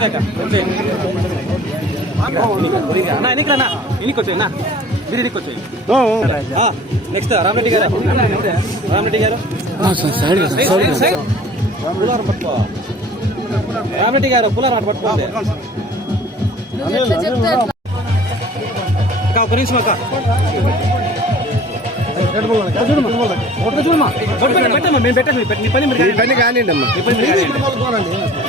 వచ్చాక వచ్చే అన్నా ఎన్నికి రానా ఎన్నికి వచ్చాయి నా మీరు ఎన్నికి వచ్చాయి నెక్స్ట్ రామరెడ్డి గారు రామరెడ్డి గారు రామరెడ్డి గారు పులారం పట్టుకోండి అక్క ఒక నిమిషం అక్క చూడమ్మా పెట్టమ్మా మేము పెట్టండి మీ పని మీరు పని కానివ్వండి అమ్మా మీ పని కానివ్వండి.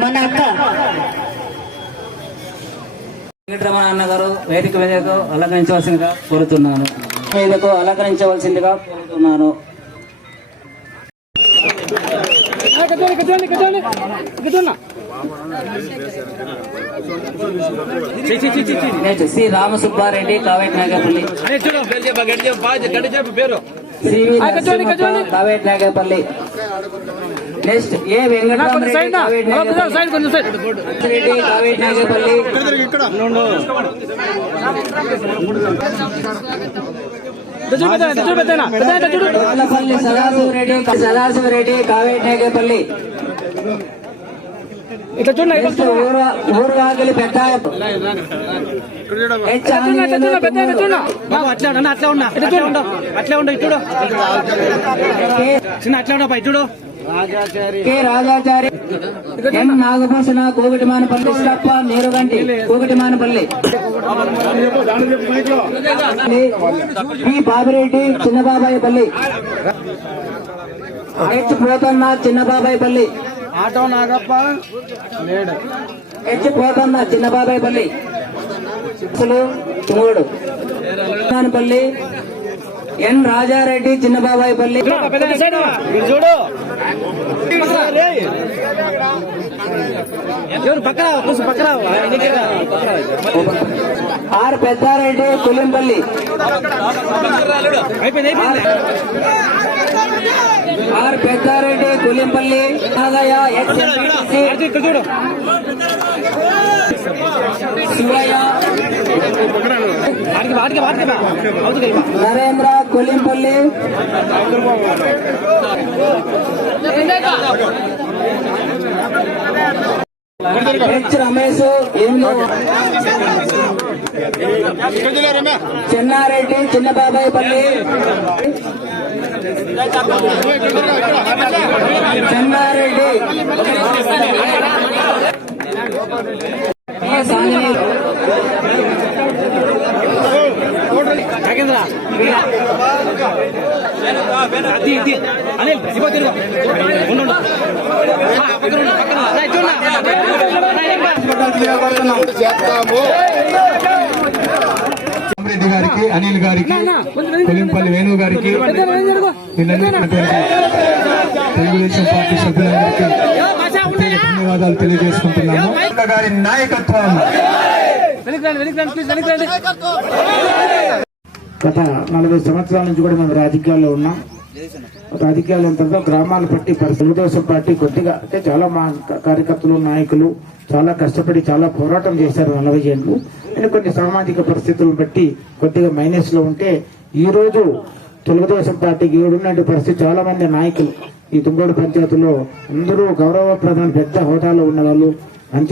మన అక్క. వెంకటరమణ అన్న గారు వేదిక మీదకు అలంకరించవలసిందిగా కోరుతున్నాను. మీదకు అలంకరించవలసిందిగా కోరుతున్నాను. C. Ramasubbareddy Kavet Nagapalli Kavet Nagapalli next A Venkataramareddy Kavet Nagapalli Reddy Kavet Nagapalli Golapalli Sadasivareddy పెద్ద. బాబు అట్లా ఉండు, అన్న అట్లా ఉన్నా అట్లా ఉండు ఇటు చిన్న అట్లా ఉండవు ఇటు K Rajachari. M Nagabhushana Kogitimanapalli Krishnappa Neeruganti Kogitimanapalli P Babireddy Chinnababayipalli H Pothanna Chinnababayipalli auto Nagappa H Pothanna Chinnababayipalli అసలు తుమ్మూడు పల్లి ఎన్ రాజారెడ్డి చిన్నబాబాయిపల్లి. చూడు. పక్కన ఆర్ పెద్దారెడ్డి కులింపల్లి అయిపోయింది అయిపోయింది. ఆర్ పెద్దారెడ్డి కులింపల్లి ఎక్స్ చూడు. నరేంద్ర కొలింపల్లి హెచ్ రమేష్ చెన్నారెడ్డి చిన్న బాబాయ్ పల్లి చెన్నారెడ్డి. అనిల్ ఇవ్వ తిరుగు ఉండు. రెడ్డి గారికి అనిల్ గారికి కొలింపల్లి వేణు గారికి తెలుగుదేశం పార్టీ సభ్యులందరికీ ధన్యవాదాలు తెలియజేసుకుంటున్నాను. అక్క గారి నాయకత్వం. గత నలభై సంవత్సరాల నుంచి కూడా మేము రాజకీయాల్లో ఉన్నాం. రాజకీయాలు తర్వాత గ్రామాల పట్టి తెలుగుదేశం పార్టీ కొద్దిగా అంటే చాలా మా కార్యకర్తలు నాయకులు చాలా కష్టపడి చాలా పోరాటం చేశారు నలభై ఏళ్ళు. కానీ కొన్ని సామాజిక పరిస్థితులను బట్టి కొద్దిగా మైనస్లో ఉంటే ఈ రోజు తెలుగుదేశం పార్టీకి ఉన్నటువంటి పరిస్థితి చాలా మంది నాయకులు ఈ తుంగోడు పంచాయతీలో అందరూ గౌరవప్రదమైన పెద్ద హోదాలో ఉన్న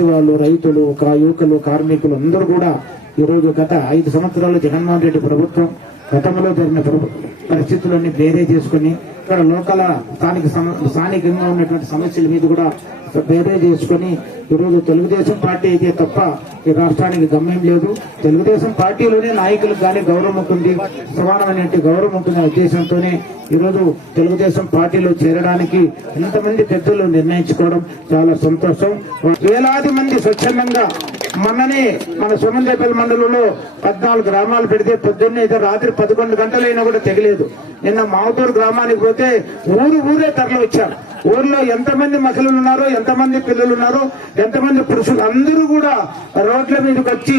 వాళ్ళు రైతులు యువకులు కార్మికులు అందరూ కూడా ఈరోజు గత ఐదు సంవత్సరాలు జగన్మోహన్ రెడ్డి ప్రభుత్వం గతంలో జరిగిన పరిస్థితులన్నీ బేరే చేసుకుని ఇక్కడ లోకల స్థానిక స్థానికంగా ఉన్నటువంటి సమస్యల మీద కూడా బేరే చేసుకుని ఈరోజు తెలుగుదేశం పార్టీ అయితే తప్ప ఈ రాష్ట్రానికి గమ్యం లేదు. తెలుగుదేశం పార్టీలోనే నాయకులకు కానీ గౌరవం ఉంటుంది. సమానమైన గౌరవం ఉంటుందనే ఉద్దేశంతోనే ఈరోజు తెలుగుదేశం పార్టీలో చేరడానికి ఎంతమంది పెద్దలు నిర్ణయించుకోవడం చాలా సంతోషం. వేలాది మంది స్వచ్ఛందంగా మొన్ననే మన సుమందేపల్లి మండలంలో పద్నాలుగు గ్రామాలు పెడితే పొద్దున్నే అయితే రాత్రి పదకొండు గంటలైనా కూడా తెగలేదు. నిన్న మావుతూరు గ్రామానికి పోతే ఊరు ఊరే తరలి వచ్చారు. ఊర్లో ఎంతమంది మహిళలు ఉన్నారో ఎంతమంది పిల్లలు ఉన్నారో ఎంతమంది పురుషులు అందరూ కూడా రోడ్ల మీదకి వచ్చి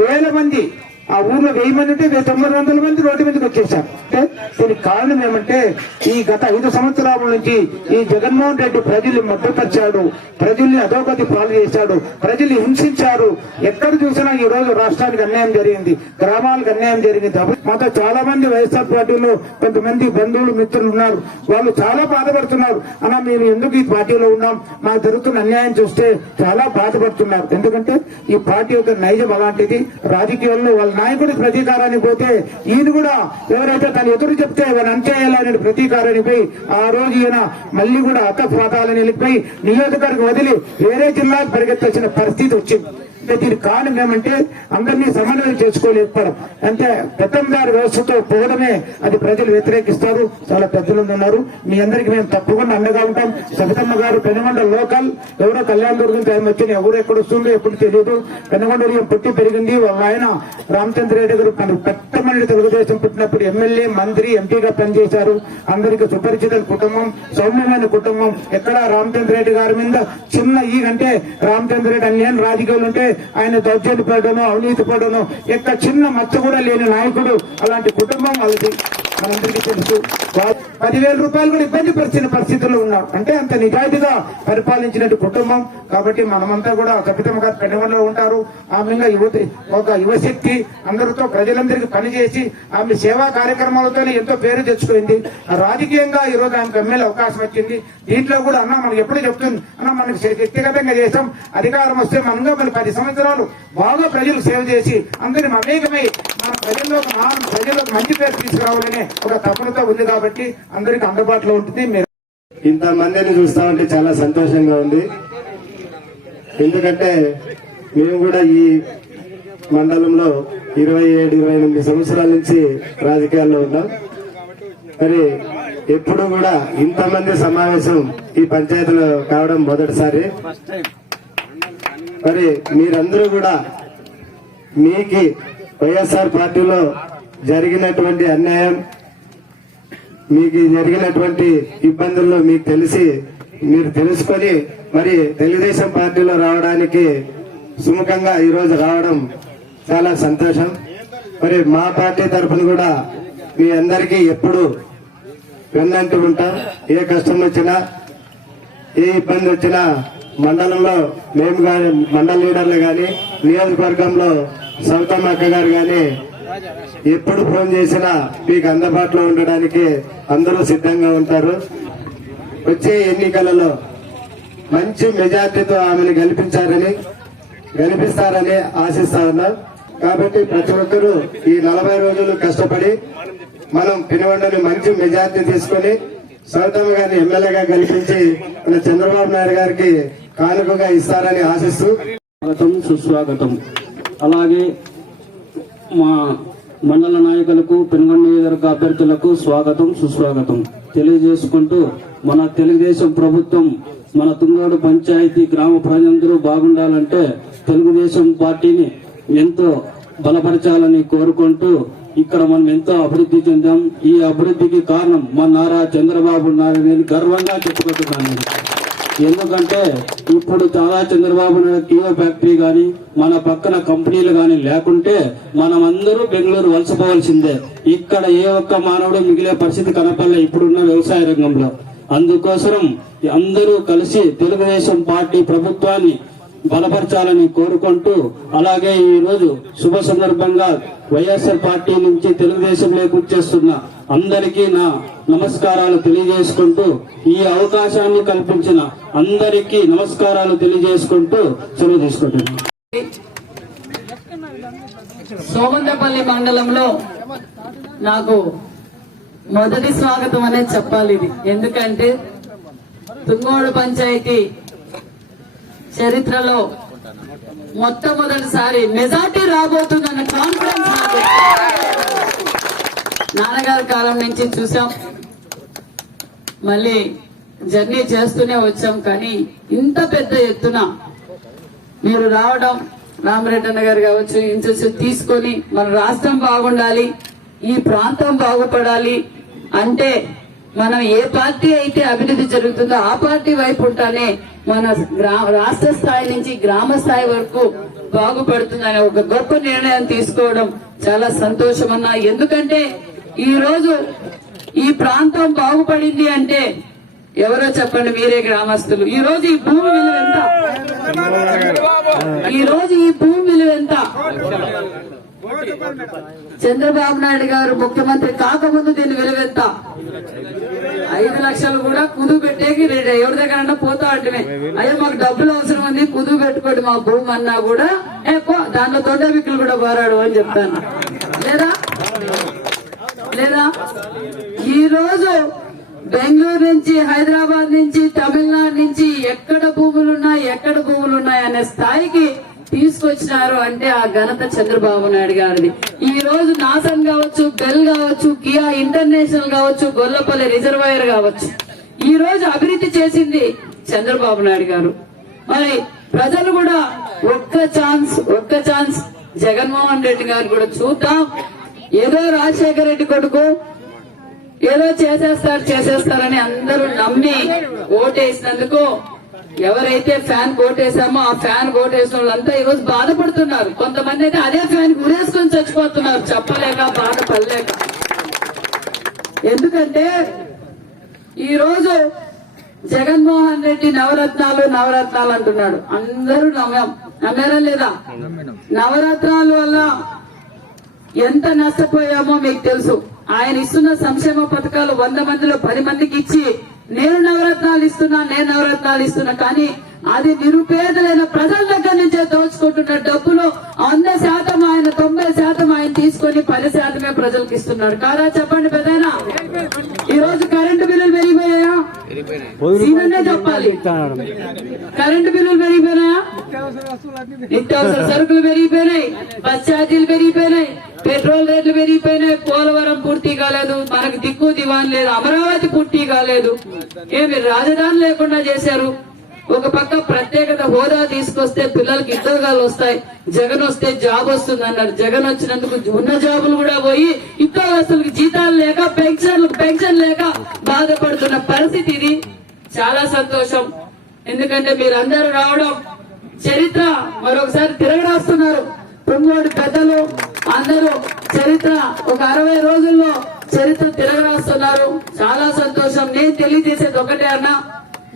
వేల మంది ఆ ఊర్లో వెయ్యి మంది అంటే తొమ్మిది వందల మంది రోడ్డు మీదకి వచ్చేసారు అంటే దీనికి కారణం ఏమంటే ఈ గత ఐదు సంవత్సరాల నుంచి ఈ జగన్మోహన్ రెడ్డి ప్రజల్ని మధ్యపరిచాడు ప్రజల్ని అధోగతి పాలు చేశాడు. ప్రజల్ని హింసించారు. ఎక్కడ చూసినా ఈ రోజు రాష్ట్రానికి అన్యాయం జరిగింది. గ్రామాలకు అన్యాయం జరిగింది. మాతో చాలా మంది వైఎస్ఆర్ పార్టీలో కొంతమంది బంధువులు మిత్రులు ఉన్నారు. వాళ్ళు చాలా బాధపడుతున్నారు. అలా మేము ఎందుకు ఈ పార్టీలో ఉన్నాం? మాకు జరుగుతున్న అన్యాయం చూస్తే చాలా బాధపడుతున్నారు. ఎందుకంటే ఈ పార్టీ యొక్క నైజం అలాంటిది. రాజకీయాల్లో వాళ్ళ నాయకుడి ప్రతీకారానికి పోతే ఈయన కూడా ఎవరైతే తను ఎదురు చెప్తే వాడు అంతేయాలనే ప్రతీకారానికి పోయి ఆ రోజు ఈయన మళ్ళీ కూడా అత్తపాతాలని వెళ్ళిపోయి నియోజకవర్గం వదిలి వేరే జిల్లాకు పరిగెత్తాల్సిన పరిస్థితి వచ్చింది. అంటే దీనికి కారణం ఏమంటే అందరినీ సమన్వయం చేసుకోలేకపోవడం అంటే పెత్తందారి వ్యవస్థతో పోవడమే అది ప్రజలు వ్యతిరేకిస్తారు. చాలా పెద్దలు ఉన్నారు. మీ అందరికి మేము తప్పకుండా అండగా ఉంటాం. సబితమ్మ గారు పెనుగొండ లోకల్. ఎవరో కళ్యాణ దుర్గం టైం వచ్చిన ఎవరు ఎక్కడ వస్తుందో ఎప్పుడు తెలియదు పెనుగొండ పుట్టి పెరిగింది. ఆయన రామచంద్ర రెడ్డి గారు మన పెద్దమంది తెలుగుదేశం పుట్టినప్పుడు ఎమ్మెల్యే మంత్రి ఎంపీగా పనిచేశారు. అందరికి సుపరిచిత కుటుంబం సౌమ్యమైన కుటుంబం. ఎక్కడ రామచంద్ర రెడ్డి గారి మీద చిన్న ఈ అంటే రామచంద్ర రెడ్డి అన్యాయం రాజకీయాలు ఉంటే ఆయన దౌర్జన్య పడను అవినీతి పడను. ఎక్క చిన్న మచ్చ కూడా లేని నాయకుడు అలాంటి కుటుంబం వాళ్ళది మనందరికీ తెలుసు. పదివేల రూపాయలు కూడా ఇబ్బంది పరిచిన పరిస్థితుల్లో ఉన్నారు అంటే అంత నిజాయితీగా పరిపాలించినట్టు కుటుంబం. కాబట్టి మనమంతా కూడా కపితమ్మ గారు పెనుగొండలో ఉంటారు. ఆమె ఇంకా యువతి ఒక యువశక్తి. అందరితో ప్రజలందరికీ పనిచేసి ఆమె సేవా కార్యక్రమాలతోనే ఎంతో పేరు తెచ్చుకుంది. రాజకీయంగా ఈ రోజు ఆమెకు ఎమ్మెల్యే అవకాశం వచ్చింది. దీంట్లో కూడా అన్న మనకి ఎప్పుడు చెప్తుంది? అన్న మనకి వ్యక్తిగతంగా చేసాం అధికారం వస్తే మనంగా మన పది సంవత్సరాలు బాగా ప్రజలు సేవ చేసి అందరి మమేకమై మన ప్రజల్లోకి మా ప్రజలకు మంచి పేరు తీసుకురావాలనే ఒక తపనతో ఉంది కాబట్టి అందరికి అందుబాటులో ఉంటుంది. మీరు ఇంత మందిని చూస్తా ఉంటే చాలా సంతోషంగా ఉంది. ఎందుకంటే మేము కూడా ఈ మండలంలో ఇరవై ఏడు ఇరవై ఎనిమిది సంవత్సరాల నుంచి రాజకీయాల్లో ఉన్నాం. మరి ఎప్పుడు కూడా ఇంతమంది సమావేశం ఈ పంచాయతీలో కావడం మొదటిసారి. మరి మీరందరూ కూడా మీకి వైఎస్ఆర్ పార్టీలో జరిగినటువంటి అన్యాయం మీకు జరిగినటువంటి ఇబ్బందుల్లో మీకు తెలిసి మీరు తెలుసుకొని మరి తెలుగుదేశం పార్టీలో రావడానికి సుముఖంగా ఈరోజు రావడం చాలా సంతోషం. మరి మా పార్టీ తరఫున కూడా మీ అందరికీ ఎప్పుడు వెన్నంటూ ఉంటాం. ఏ కష్టం వచ్చినా ఏ ఇబ్బంది వచ్చినా మండలంలో మేము కానీ మండల లీడర్లు కానీ నియోజకవర్గంలో సౌతమ్మ అక్క గారు కానీ ఎప్పుడు ఫోన్ చేసినా మీకు అందుబాటులో ఉండడానికి అందరూ సిద్ధంగా ఉంటారు. వచ్చే ఎన్నికలలో మంచి మెజార్టీతో ఆమెను గెలిపించారని గెలిపిస్తారని ఆశిస్తా ఉన్నాం. కాబట్టి ప్రతి ఒక్కరూ ఈ నలభై రోజులు కష్టపడి మనం పినవండని మంచి మెజార్టీ తీసుకొని సౌతమ్మ గారిని ఎమ్మెల్యేగా గెలిపించి మన చంద్రబాబు నాయుడు గారికి కానుకగా ఇస్తారని ఆశిస్తూ స్వాగతం సుస్వాగతం. అలాగే మా మండల నాయకులకు పెనుగొండ నియోజకవర్గ అభ్యర్థులకు స్వాగతం సుస్వాగతం. తెలియజేసుకుంటూ మన తెలుగుదేశం ప్రభుత్వం మన తుంగోడు పంచాయతీ గ్రామ ప్రజలందరూ బాగుండాలంటే తెలుగుదేశం పార్టీని ఎంతో బలపరచాలని కోరుకుంటూ ఇక్కడ మనం ఎంతో అభివృద్ధి చెందాం. ఈ అభివృద్ధికి కారణం మా నారా చంద్రబాబు నాయుడు నేను గర్వంగా చెప్పుకుంటున్నాను. ఎందుకంటే ఇప్పుడు చాలా చంద్రబాబు నాయుడు కియో ఫ్యాక్టరీ గాని మన పక్కన కంపెనీలు గాని లేకుంటే మనం అందరూ బెంగళూరు వలసపోవాల్సిందే. ఇక్కడ ఏ ఒక్క మానవుడు మిగిలే పరిస్థితి కనపడలే ఇప్పుడున్న వ్యవసాయ రంగంలో. అందుకోసం అందరూ కలిసి తెలుగుదేశం పార్టీ ప్రభుత్వాన్ని బలపరచాలని కోరుకుంటూ అలాగే ఈ రోజు శుభ సందర్భంగా వైఎస్ఆర్ పార్టీ నుంచి తెలుగుదేశం లేకొచ్చేస్తున్న అందరికీ నా నమస్కారాలు తెలియజేసుకుంటూ ఈ అవకాశాన్ని కల్పించిన అందరికీ నమస్కారాలు తెలియజేసుకుంటూ సెలవు తీసుకుంటున్నాను సోమంతపల్లి మండలంలో నాకు మొదటి స్వాగతం అనేది చెప్పాలి ఇది. ఎందుకంటే తుంగోడు పంచాయతీ చరిత్రలో మొట్టమొదటిసారి మెజార్టీ రాబోతుందన్న కాన్ఫిడెన్స్ నాన్నగారి కాలం నుంచి చూసాం మళ్ళీ జర్నీ చేస్తూనే వచ్చాం కానీ ఇంత పెద్ద ఎత్తున మీరు రావడం రామరెడ్డి అన్న గారు కావచ్చు ఇంచెస్ తీసుకొని మన రాష్ట్రం బాగుండాలి ఈ ప్రాంతం బాగుపడాలి అంటే మనం ఏ పార్టీ అయితే అభివృద్ధి జరుగుతుందో ఆ పార్టీ వైపు ఉంటానే మన రాష్ట్ర స్థాయి నుంచి గ్రామ స్థాయి వరకు బాగుపడుతుందనే ఒక గొప్ప నిర్ణయం తీసుకోవడం చాలా సంతోషం అన్న ఎందుకంటే ఈ రోజు ఈ ప్రాంతం బాగుపడింది అంటే ఎవరో చెప్పండి మీరే గ్రామస్తులు. ఈ రోజు ఈ భూమి విలువ ఎంత? ఈ రోజు ఈ భూమి విలువ ఎంత? చంద్రబాబు నాయుడు గారు ముఖ్యమంత్రి కాకముందు దీని విలువ ఎంత? ఐదు లక్షలు కూడా కుదు పెట్టేకి రెడీ ఎవరి దగ్గర పోతా అంటే అయ్యో మాకు డబ్బులు అవసరం ఉంది కుదువు పెట్టుకోండి మా భూమి అన్నా కూడా. ఏ పో దాంట్లో తొండ విక్కులు కూడా పోరాడు అని చెప్తాను. లేదా? లేదా? ఈ రోజు బెంగళూరు నుంచి హైదరాబాద్ నుంచి తమిళనాడు నుంచి ఎక్కడ భూములు ఉన్నాయి ఎక్కడ భూములు ఉన్నాయి అనే స్థాయికి తీసుకొచ్చినారు అంటే ఆ ఘనత చంద్రబాబు నాయుడు గారిది. ఈ రోజు నాసన్ కావచ్చు బెల్ కావచ్చు కియా ఇంటర్నేషనల్ కావచ్చు గొల్లపల్లి రిజర్వాయర్ కావచ్చు. ఈ రోజు అభివృద్ధి చేసింది చంద్రబాబు నాయుడు గారు. మరి ప్రజలు కూడా ఒక్క ఛాన్స్ ఒక్క ఛాన్స్ జగన్మోహన్ రెడ్డి గారు కూడా చూద్దాం. ఏదో రాజశేఖర రెడ్డి కొడుకు ఏదో చేసేస్తారు చేసేస్తారని అందరూ నమ్మి ఓటేసినందుకు ఎవరైతే ఫ్యాన్ ఓటేసామో ఆ ఫ్యాన్ ఓటేసిన వాళ్ళంతా ఈ రోజు బాధపడుతున్నారు. కొంతమంది అయితే అదే ఫ్యాన్ ఉరేసుకొని చచ్చిపోతున్నారు. చెప్పలేక బాధపడలేక ఎందుకంటే ఈ రోజు జగన్మోహన్ రెడ్డి నవరత్నాలు నవరత్నాలు అంటున్నాడు. అందరూ నమ్మాం. నమ్మారా లేదా? నవరత్నాల వల్ల ఎంత నష్టపోయామో మీకు తెలుసు. ఆయన ఇస్తున్న సంక్షేమ పథకాలు వంద మందిలో పది మందికి ఇచ్చి నేను నవరత్నాలు ఇస్తున్నా నేను నవరత్నాలు ఇస్తున్నా. కానీ అది నిరుపేదలైన ప్రజల దగ్గర నుంచే దోచుకుంటున్న డబ్బులు వంద శాతం ఆయన తొంభై శాతం ఆయన తీసుకొని పది శాతమే ప్రజలకు ఇస్తున్నాడు కాదా చెప్పండి పెదైనా? ఈ రోజు కరెంటు బిల్లులు పెరిగిపోయాయా? చెప్పాలి. కరెంటు బిల్లులు పెరిగిపోయినాయా? నిత్యావసర సరుకులు పెరిగిపోయినాయి. బస్ ఛార్జీలు పెరిగిపోయినాయి. పెట్రోల్ రేట్లు పెరిగిపోయినాయి పోలవరం పూర్తి కాలేదు మనకు దిక్కు దివాన్ లేదు అమరావతి పూర్తి కాలేదు. ఏమి రాజధాని లేకుండా చేశారు. ఒక పక్క ప్రత్యేకత హోదా తీసుకొస్తే పిల్లలకి ఉద్యోగాలు వస్తాయి జగన్ వస్తే జాబ్ వస్తుంది అన్నారు జగన్ వచ్చినందుకు ఉన్న జాబులు కూడా పోయి ఉద్యోగస్తులకు జీతాలు లేక పెన్షన్లు పెన్షన్ లేక బాధపడుతున్న పరిస్థితి ఇది. చాలా సంతోషం. ఎందుకంటే మీరందరూ రావడం చరిత్ర. మరొకసారి తిరగరాస్తున్నారు. పొంగోడు పెద్దలు అందరూ చరిత్ర ఒక అరవై రోజుల్లో చరిత్ర తిరగరాస్తున్నారు. చాలా సంతోషం. నేను తెలియజేసేది ఒకటే అన్నా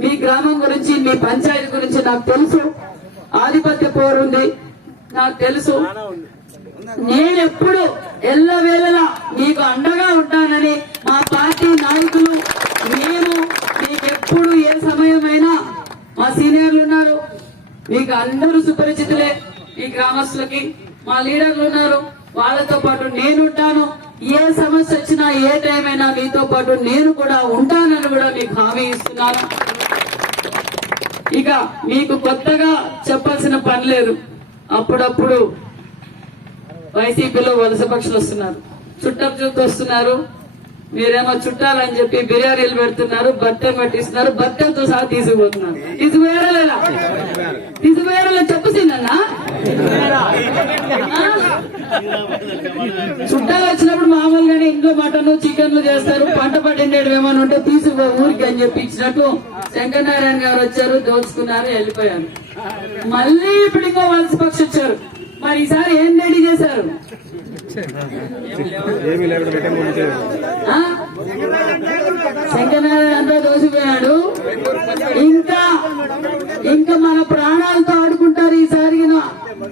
మీ గ్రామం గురించి మీ పంచాయతీ గురించి నాకు తెలుసు. ఆధిపత్య పోరుంది నాకు తెలుసు. నేనెప్పుడు ఎల్లవేళలా మీకు అండగా ఉంటానని మా పార్టీ నాయకులు మేము మీకెప్పుడు ఏ సమయమైనా మా సీనియర్లు ఉన్నారు. మీకు అందరూ సుపరిచితులే ఈ గ్రామస్తులకి. మా లీడర్లు ఉన్నారు. వాళ్ళతో పాటు నేను ఉంటాను. ఏ సమస్య వచ్చినా ఏ టైం అయినా మీతో పాటు నేను కూడా ఉంటానని కూడా మీకు హామీ ఇస్తున్నాను. ఇక మీకు కొత్తగా చెప్పాల్సిన పని లేదు. అప్పుడప్పుడు వైసీపీలో వలస పక్షులు వస్తున్నారు. చుట్టపు చూపు వస్తున్నారు. మీరేమో చుట్టాలని చెప్పి బిర్యానీలు పెడుతున్నారు బట్టె పట్టిస్తున్నారు బట్టెలతో సహా తీసుకుపోతున్నారు. తీసుకుపోయారా తీసుకుపోయారా చెప్పుసిందన్నా చుట్టాలు వచ్చినప్పుడు మామూలుగానే ఇంట్లో మటన్ చికెన్లు చేస్తారు. పంట పట్టిండేది ఏమైనా ఉంటే తీసుకుపో ఊరికి అని చెప్పి ఇచ్చినట్టు శంకరనారాయణ గారు వచ్చారు దోచుకున్నారు వెళ్ళిపోయారు. మళ్ళీ ఇప్పుడు ఇంకో వలస పక్షి వచ్చారు. మరి ఈసారి ఏం రెడీ చేశారు? శంకరనారాయణ దోసిపోయాడు. ఇంకా ఇంకా మన ప్రాణాలతో ఆడుకుంటారు ఈసారి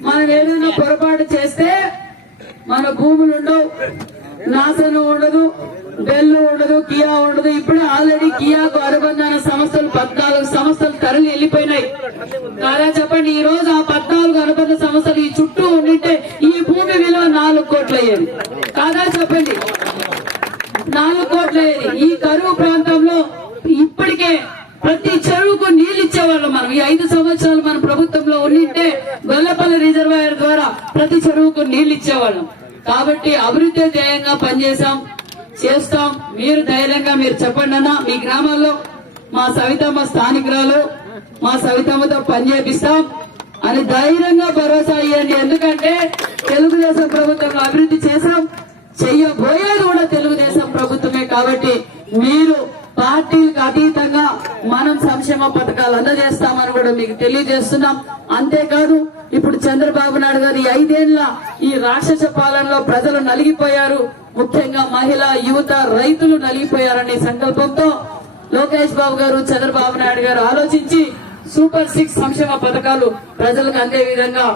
మనం ఏదైనా పొరపాటు చేస్తే మన భూములు ఉండవు నాశనం ఉండదు. బెల్లు ఉండదు కియా ఉండదు. ఇప్పుడే ఆల్రెడీ కియాకు అనుబంధాన సంస్థలు పద్నాలుగు సంస్థలు తరలి వెళ్ళిపోయినాయి. కాదా చెప్పండి ఈ రోజు ఆ పద్నాలుగు అనుబంధ సంస్థలు ఈ చుట్టూ ఉండింటే ఈ భూమి విలువ నాలుగు కోట్లు అయ్యేది కాదా చెప్పండి? నాలుగు కోట్ల ఈ కరువు ప్రాంతంలో ఇప్పటికే ప్రతి చెరువుకు నీళ్ళు ఇచ్చేవాళ్ళం మనం. ఈ ఐదు సంవత్సరాలు మన ప్రభుత్వంలో ఉండింటే గొల్లపల్లి రిజర్వాయర్ ద్వారా ప్రతి చెరువుకు నీళ్ళు ఇచ్చేవాళ్ళం. కాబట్టి అభివృద్ధి ధ్యేయంగా పనిచేశాం. చేస్తాం. మీరు ధైర్యంగా మీరు చెప్పండి అన్న. మీ గ్రామాల్లో మా సవితమ్మ స్థానికురాలు మా సవితమ్మతో పనిచేపిస్తాం అని ధైర్యంగా భరోసా ఇవ్వండి. ఎందుకంటే తెలుగుదేశం ప్రభుత్వం అభివృద్ధి చేశాం. చెయ్యబోయేది కూడా తెలుగుదేశం ప్రభుత్వమే కాబట్టి మీరు పార్టీలకు అతీతంగా మనం సంక్షేమ పథకాలు అందజేస్తామని కూడా మీకు తెలియజేస్తున్నాం. అంతేకాదు ఇప్పుడు చంద్రబాబు నాయుడు గారు ఈ ఐదేళ్ళ ఈ రాక్షస పాలనలో ప్రజలు నలిగిపోయారు. ముఖ్యంగా మహిళా యువత రైతులు నలిగిపోయారనే సంకల్పంతో లోకేష్ బాబు గారు చంద్రబాబు నాయుడు గారు ఆలోచించి సూపర్ సిక్స్ సంక్షేమ పథకాలు ప్రజలకు అందే విధంగా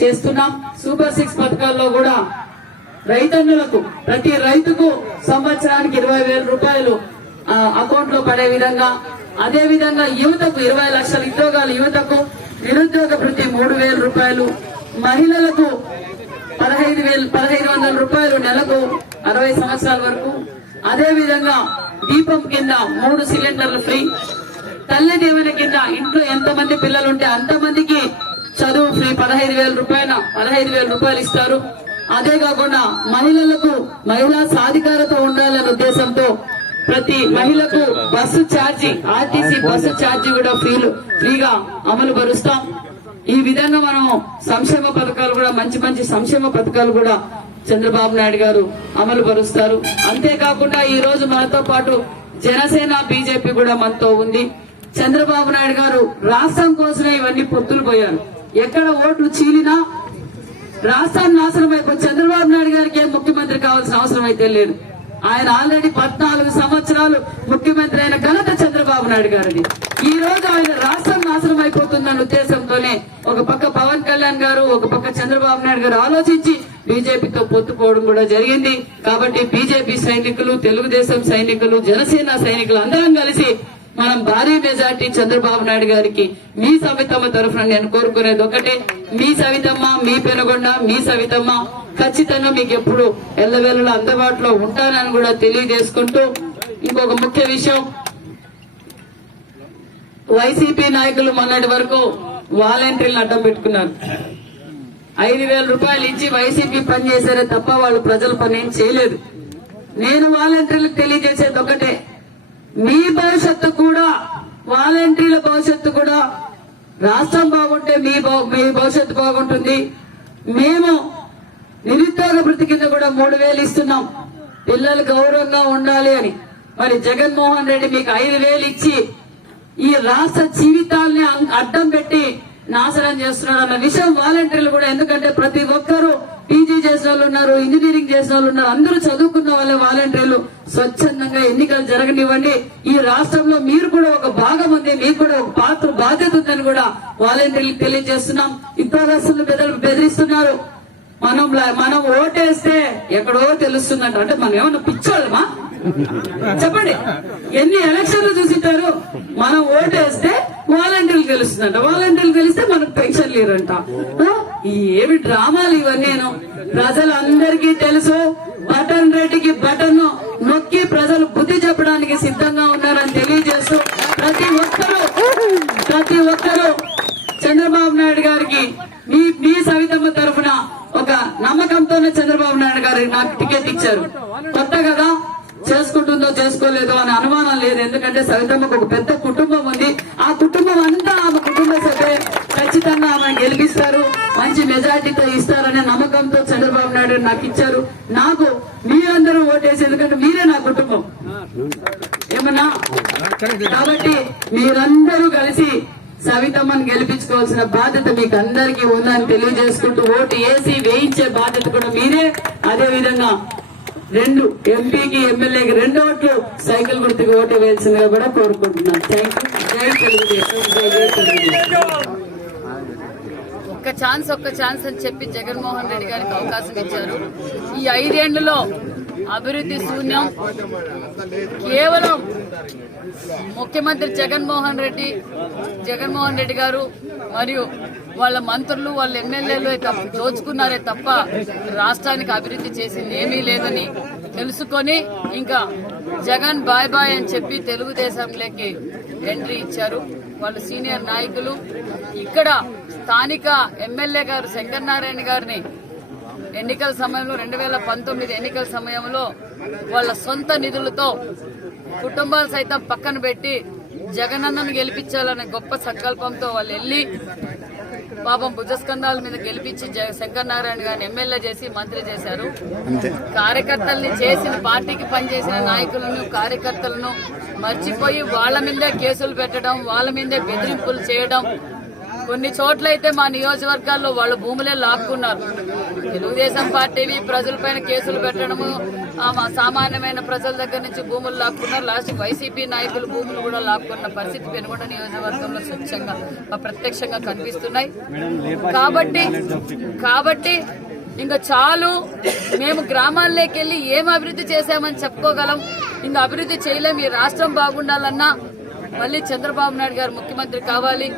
చేస్తున్నాం. సూపర్ సిక్స్ పథకాల్లో కూడా రైతన్నులకు ప్రతి రైతుకు సంవత్సరానికి ఇరవై వేల రూపాయలు అకౌంట్లో పడే విధంగా అదే విధంగా యువతకు ఇరవై లక్షల ఉద్యోగాలు యువతకు నిరుద్యోగ ప్రతి మూడు వేల రూపాయలు మహిళలకు పదహైదు వేలు పదహైదు వందల రూపాయలు నెలకు అరవై సంవత్సరాల వరకు. అదే విధంగా దీపం కింద మూడు సిలిండర్లు ఫ్రీ. తల్లి దీవెన కింద ఇంట్లో ఎంత మంది పిల్లలు ఉంటే అంతమందికి చదువు ఫ్రీ. పదహైదు వేల రూపాయల పదహైదు వేల రూపాయలు ఇస్తారు. అదే కాకుండా మహిళలకు మహిళా సాధికారత ఉండాలనే ఉద్దేశంతో ప్రతి మహిళకు బస్సు ఛార్జీ ఆర్టీసీ బస్సు ఛార్జీ కూడా ఫ్రీలు ఫ్రీగా అమలు పరుస్తాం. ఈ విధంగా మనం సంక్షేమ పథకాలు కూడా మంచి మంచి సంక్షేమ పథకాలు కూడా చంద్రబాబు నాయుడు గారు అమలు పరుస్తారు. అంతేకాకుండా ఈ రోజు మనతో పాటు జనసేన బీజేపీ కూడా మనతో ఉంది. చంద్రబాబు నాయుడు గారు రాష్ట్రం కోసమే ఇవన్నీ పొత్తులు పోయారు. ఎక్కడ ఓట్లు చీలినా రాష్ట్రం నాశనం అయిపోయి చంద్రబాబు నాయుడు గారికి ఏం ముఖ్యమంత్రి కావాల్సిన అవసరం అయితే లేదు. ఆయన ఆల్రెడీ పద్నాలుగు సంవత్సరాలు ముఖ్యమంత్రి అయిన ఘనత చంద్రబాబు నాయుడు గారిది. ఈ రోజు ఆయన రాష్ట్రం నాశనం అయిపోతుందన్న ఉద్దేశంతోనే ఒక పక్క పవన్ కళ్యాణ్ గారు ఒక పక్క చంద్రబాబు నాయుడు గారు ఆలోచించి బీజేపీతో పొత్తుకోవడం కూడా జరిగింది. కాబట్టి బీజేపీ సైనికులు తెలుగుదేశం సైనికులు జనసేన సైనికులు అందరం కలిసి మనం భారీ మెజార్టీ చంద్రబాబు నాయుడు గారికి మీ సవితమ్మ తరఫున నేను కోరుకునేది ఒకటే. మీ సవితమ్మ మీ పెనగొండ మీ సవితమ్మ ఖచ్చితంగా మీకు ఎప్పుడు ఎల్లవేళలో అందుబాటులో ఉంటానని కూడా తెలియజేసుకుంటూ ఇంకొక ముఖ్య విషయం. వైసీపీ నాయకులు మొన్నటి వరకు వాలంటీర్లను అడ్డం పెట్టుకున్నారు. ఐదు వేల రూపాయలు ఇచ్చి వైసీపీ పని చేశారే తప్ప వాళ్ళు ప్రజల పని ఏం చేయలేదు. నేను వాలంటీర్లకు తెలియజేసేది ఒకటే. మీ భవిష్యత్తు కూడా వాలంటీర్ల భవిష్యత్తు కూడా రాష్ట్రం బాగుంటే మీ మీ భవిష్యత్తు బాగుంటుంది. మేము నిరుద్యోగ వృత్తి కింద కూడా మూడు వేలు ఇస్తున్నాం. పిల్లలు గౌరవంగా ఉండాలి అని. మరి జగన్మోహన్ రెడ్డి మీకు ఐదు వేలు ఇచ్చి ఈ రాష్ట్ర జీవితాల్ని అడ్డం పెట్టి నాశనం చేస్తున్నాడు అన్న విషయం వాలంటీర్లు కూడా. ఎందుకంటే ప్రతి ఒక్కరూ పీజీ చేసిన వాళ్ళు ఉన్నారు ఇంజనీరింగ్ చేసిన వాళ్ళు ఉన్నారు. అందరూ చదువుకున్న వాళ్ళే వాలంటీర్లు. స్వచ్ఛందంగా ఎన్నికలు జరగనివ్వండి. ఈ రాష్ట్రంలో మీరు కూడా ఒక భాగం ఉంది మీకు కూడా ఒక పాత్ర బాధ్యత ఉందని కూడా వాలంటీర్లకు తెలియజేస్తున్నాం. ఉద్యోగస్తులు బెదరు బెదిరిస్తున్నారు. మనం మనం ఓటేస్తే ఎక్కడో తెలుస్తుందంట అంటే మనం ఏమన్నా పిచ్చోళ్ళమా? చెప్పండి. ఎన్ని ఎలక్షన్లు చూసింటారు? మనం ఓటేస్తే వాలంటీర్లు గెలుస్తుందంట వాలంటీర్లు గెలిస్తే మనకు పెన్షన్ లేరంట. ఏమి డ్రామాలు ఇవన్నీను? ప్రజలందరికీ తెలుసు. బటన్ రెడ్డికి బటన్ నొక్కి ప్రజలు బుద్ధి చెప్పడానికి సిద్ధంగా ఉన్నారని తెలియజేస్తూ ప్రతి ఒక్కరూ ప్రతి ఒక్కరూ చంద్రబాబు నాయుడు గారికి మీ మీ సవితమ్మ తరఫున ఒక నమ్మకంతోనే చంద్రబాబు నాయుడు గారికి నాకు టికెట్ ఇచ్చారు. కొత్త కదా? చేసుకుంటుందో చేసుకోలేదో అనే అనుమానం లేదు. ఎందుకంటే సవితమ్మకు ఒక పెద్ద కుటుంబం ఉంది. ఆ కుటుంబం అంతా ఆమె కుటుంబ సభ్యులే ఖచ్చితంగా ఆమె గెలిపిస్తారు. మంచి మెజార్టీతో ఇస్తారనే నమ్మకంతో చంద్రబాబు నాయుడు నాకు ఇచ్చారు. నాకు మీరందరూ ఓటేసి ఎందుకంటే మీరే నా కుటుంబం. ఏమన్నా? కాబట్టి మీరందరూ కలిసి సవితమ్మను గెలిపించుకోవాల్సిన బాధ్యత మీకు అందరికీ ఉందని తెలియజేసుకుంటూ ఓటు వేసి వేయించే బాధ్యత కూడా మీరే అదే విధంగా రెండు ఎంపీకి ఎమ్మెల్యేకి రెండు ఓట్లు సైకిల్ గుర్తుకు ఓటు వేయాల్సిందిగా కూడా కోరుకుంటున్నాను. థ్యాంక్ యూ ఒక్క ఛాన్స్ ఒక్క ఛాన్స్ అని చెప్పి జగన్మోహన్ రెడ్డి గారికి అవకాశం ఇచ్చారు. ఈ ఐదేళ్ళలో అభివృద్ధి శూన్యం. కేవలం ముఖ్యమంత్రి జగన్మోహన్ రెడ్డి జగన్మోహన్ రెడ్డి గారు మరియు వాళ్ళ మంత్రులు వాళ్ళ ఎమ్మెల్యేలు దోచుకున్నారే తప్ప రాష్ట్రానికి అభివృద్ధి చేసింది ఏమీ లేదని తెలుసుకొని ఇంకా జగన్ బాయ్ బాయ్ అని చెప్పి తెలుగుదేశంలోకి ఎంట్రీ ఇచ్చారు. వాళ్ళు సీనియర్ నాయకులు. ఇక్కడ స్థానిక ఎమ్మెల్యే గారు శంకర్ నారాయణ గారిని ఎన్నికల సమయంలో రెండు వేల పంతొమ్మిది ఎన్నికల సమయంలో వాళ్ళ సొంత నిధులతో కుటుంబాలు సైతం పక్కన పెట్టి జగనన్నను గెలిపించాలనే గొప్ప సంకల్పంతో వాళ్ళు వెళ్ళి పాపం భుజస్కంధాల మీద గెలిపించి శంకర్ నారాయణ గారిని ఎమ్మెల్యే చేసి మంత్రి చేశారు. కార్యకర్తల్ని చేసిన పార్టీకి పనిచేసిన నాయకులను కార్యకర్తలను మర్చిపోయి వాళ్ళ మీదే కేసులు పెట్టడం వాళ్ళ మీదే బెదిరింపులు చేయడం కొన్ని చోట్ల అయితే మా నియోజకవర్గాల్లో వాళ్ళ భూములే లాక్కున్నారు. తెలుగుదేశం పార్టీవి ప్రజలపైన కేసులు పెట్టడము ఆ, మా సామాన్యమైన ప్రజల దగ్గర నుంచి భూములు లాక్కున్నారు. లాస్ట్ వైసీపీ నాయకులు భూములు కూడా లాక్కున్న పరిస్థితి పెనుగొండ నియోజకవర్గంలో స్వచ్ఛంగా ప్రత్యక్షంగా కనిపిస్తున్నాయి. కాబట్టి కాబట్టి ఇంకా చాలు. మేము గ్రామాల్లోకి వెళ్ళి ఏం అభివృద్ధి చేశామని చెప్పుకోగలం. ఇంకా అభివృద్ధి చేయలేం. ఈ రాష్ట్రం బాగుండాలన్నా మళ్ళీ చంద్రబాబు నాయుడు గారు ముఖ్యమంత్రి కావాలి.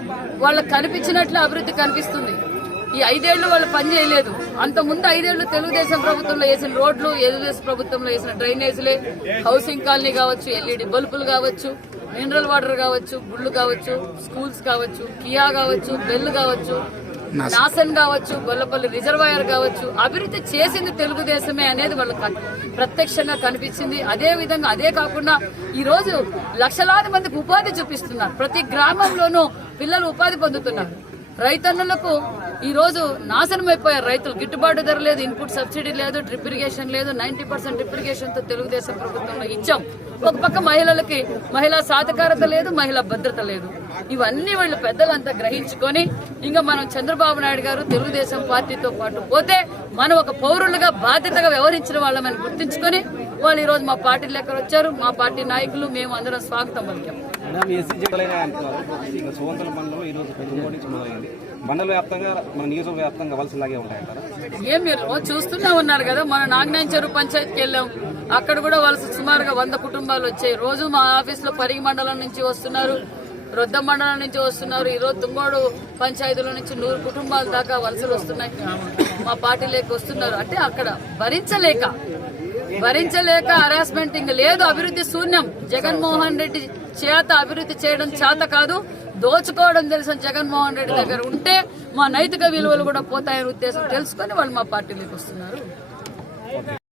వాళ్ళకి కనిపించినట్లు అభివృద్ధి కనిపిస్తుంది. ఈ ఐదేళ్ళు వాళ్ళు పని చేయలేదు. అంత ఐదేళ్ళు తెలుగుదేశం ప్రభుత్వంలో వేసిన రోడ్లు తెలుగుదేశం ప్రభుత్వంలో వేసిన డ్రైనేజీలే హౌసింగ్ కాలనీ కావచ్చు ఎల్ఈడి బల్బులు కావచ్చు మినరల్ వాటర్ కావచ్చు గుళ్ళు కావచ్చు స్కూల్స్ కావచ్చు కియా కావచ్చు బెల్ కావచ్చు నాసన్ కావచ్చు గొల్లపల్లి రిజర్వాయర్ కావచ్చు అభివృద్ధి చేసింది తెలుగుదేశమే అనేది వాళ్ళకి ప్రత్యక్షంగా కనిపించింది. అదే విధంగా అదే కాకుండా ఈ రోజు లక్షలాది మందికి ఉపాధి చూపిస్తున్నారు. ప్రతి గ్రామంలోనూ పిల్లలు ఉపాధి పొందుతున్నారు. రైతన్నులకు ఈ రోజు నాశనం అయిపోయారు రైతులు. గిట్టుబాటు ధర లేదు ఇన్పుట్ సబ్సిడీ లేదు డ్రిప్ ఇరిగేషన్ లేదు. నైన్టీ పర్సెంట్ డ్రిప్ ఇరిగేషన్తో తెలుగుదేశం ప్రభుత్వంలో ఇచ్చాం. ఒక పక్క మహిళలకి మహిళా సాధికారత లేదు మహిళా భద్రత లేదు. ఇవన్నీ వాళ్ళు పెద్దలంతా గ్రహించుకొని ఇంకా మనం చంద్రబాబు నాయుడు గారు తెలుగుదేశం పార్టీతో పాటు పోతే మనం ఒక పౌరులుగా బాధ్యతగా వ్యవహరించిన వాళ్ళమని గుర్తించుకొని వాళ్ళు ఈరోజు మా పార్టీ పార్టీలోకి వచ్చారు మా పార్టీ నాయకులు మేము అందరం స్వాగతం పలికాం. మండల వ్యాప్తంగా మన నియోజకవర్గ వ్యాప్తంగా వలసలాగే ఉంటాయంటారా? ఏం మీరు రోజు చూస్తూనే ఉన్నారు కదా మన నాగనాయన చెరువు పంచాయతీకి వెళ్ళాం. అక్కడ కూడా వలస సుమారుగా వంద కుటుంబాలు వచ్చాయి. రోజు మా ఆఫీస్లో పరిగి మండలం నుంచి వస్తున్నారు రొద్ద మండలం నుంచి వస్తున్నారు. ఈరోజు రోజు తుంగోడు పంచాయతీల నుంచి నూరు కుటుంబాల దాకా వలసలు వస్తున్నాయి. మా పార్టీ లేక వస్తున్నారు. అంటే అక్కడ భరించలేక భరించలేక హరాస్మెంట్ ఇంక లేదు. అభివృద్ధి శూన్యం. జగన్మోహన్ రెడ్డి చేత అభివృద్ధి చేయడం చేత కాదు. దోచుకోవడం తెలిసిన జగన్మోహన్ రెడ్డి దగ్గర ఉంటే మా నైతిక విలువలు కూడా పోతాయనే ఉద్దేశం తెలుసుకొని వాళ్ళు మా పార్టీలోకి వస్తున్నారు.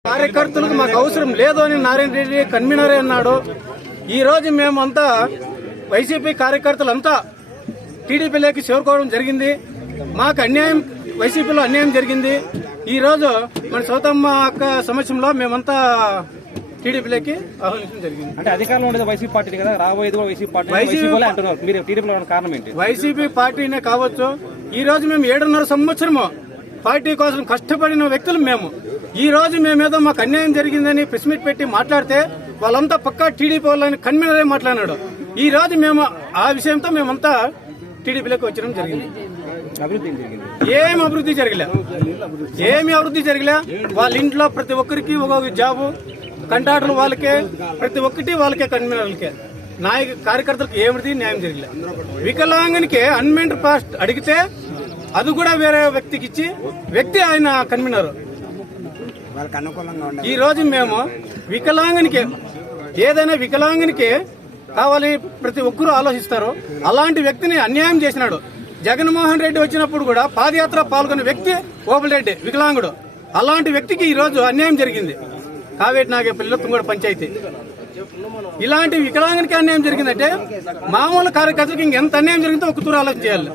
కార్యకర్తలకు మాకు అవసరం లేదు అని నారాయణ రెడ్డి కన్వీనరే అన్నాడు. ఈ రోజు మేమంతా వైసీపీ కార్యకర్తలంతా టీడీపీలోకి చేరుకోవడం జరిగింది. మాకు అన్యాయం వైసీపీలో అన్యాయం జరిగింది. ఈ రోజు మన సౌతమ్మ అక్క సమస్యలో మేమంతా టీడీపీలోకి ఆహ్వానించడం జరిగింది. అంటే అధికారంలో ఉండేది వైసీపీ పార్టీ కదా రాబోయేది కూడా వైసీపీ పార్టీ. వైసీపీ అంటున్నారు. మీరు టీడీపీలో కారణం ఏంటి? వైసీపీ పార్టీనే కావచ్చు ఈ రోజు మేము ఏడున్నర సంవత్సరము పార్టీ కోసం కష్టపడిన వ్యక్తులు మేము. ఈ రోజు మేమేదో మాకు అన్యాయం జరిగిందని ప్రెస్ మీట్ పెట్టి మాట్లాడితే వాళ్ళంతా పక్కా టీడీపీ వాళ్ళని కన్వీనరే మాట్లాడినాడు. ఈ రోజు మేము ఆ విషయంతో మేమంతా టీడీపీలోకి వచ్చడం జరిగింది? ఏం అభివృద్ధి జరగలే? ఏమి అభివృద్ధి జరగలే? వాళ్ళ ఇంట్లో ప్రతి ఒక్కరికి ఒక్కొక్క జాబు కంటాటలు వాళ్ళకే ప్రతి ఒక్కటి వాళ్ళకే కన్వీనర్లకే నాయక కార్యకర్తలకు ఏమిటి న్యాయం జరగలేదు వికలాంగునికి అన్మెంట్ పాస్ట్ అడిగితే అది కూడా వేరే వ్యక్తికి ఇచ్చి వ్యక్తి ఆయన కన్వీనర్. ఈ రోజు మేము వికలాంగునికి ఏదైనా వికలాంగునికి కావాలి ప్రతి ఒక్కరూ ఆలోచిస్తారు. అలాంటి వ్యక్తిని అన్యాయం చేసినాడు. జగన్మోహన్ రెడ్డి వచ్చినప్పుడు కూడా పాదయాత్ర పాల్గొన్న వ్యక్తి ఓబులరెడ్డి వికలాంగుడు. అలాంటి వ్యక్తికి ఈ రోజు అన్యాయం జరిగింది. కావేటి నాగేపల్లిలో తుంగడు పంచాయతీ. ఇలాంటి వికలాంగునికి అన్యాయం జరిగిందంటే మామూలు కార్యకర్తలకు ఇంకెంత అన్యాయం జరిగిందో ఒక తూరు ఆలోచన చేయాలి.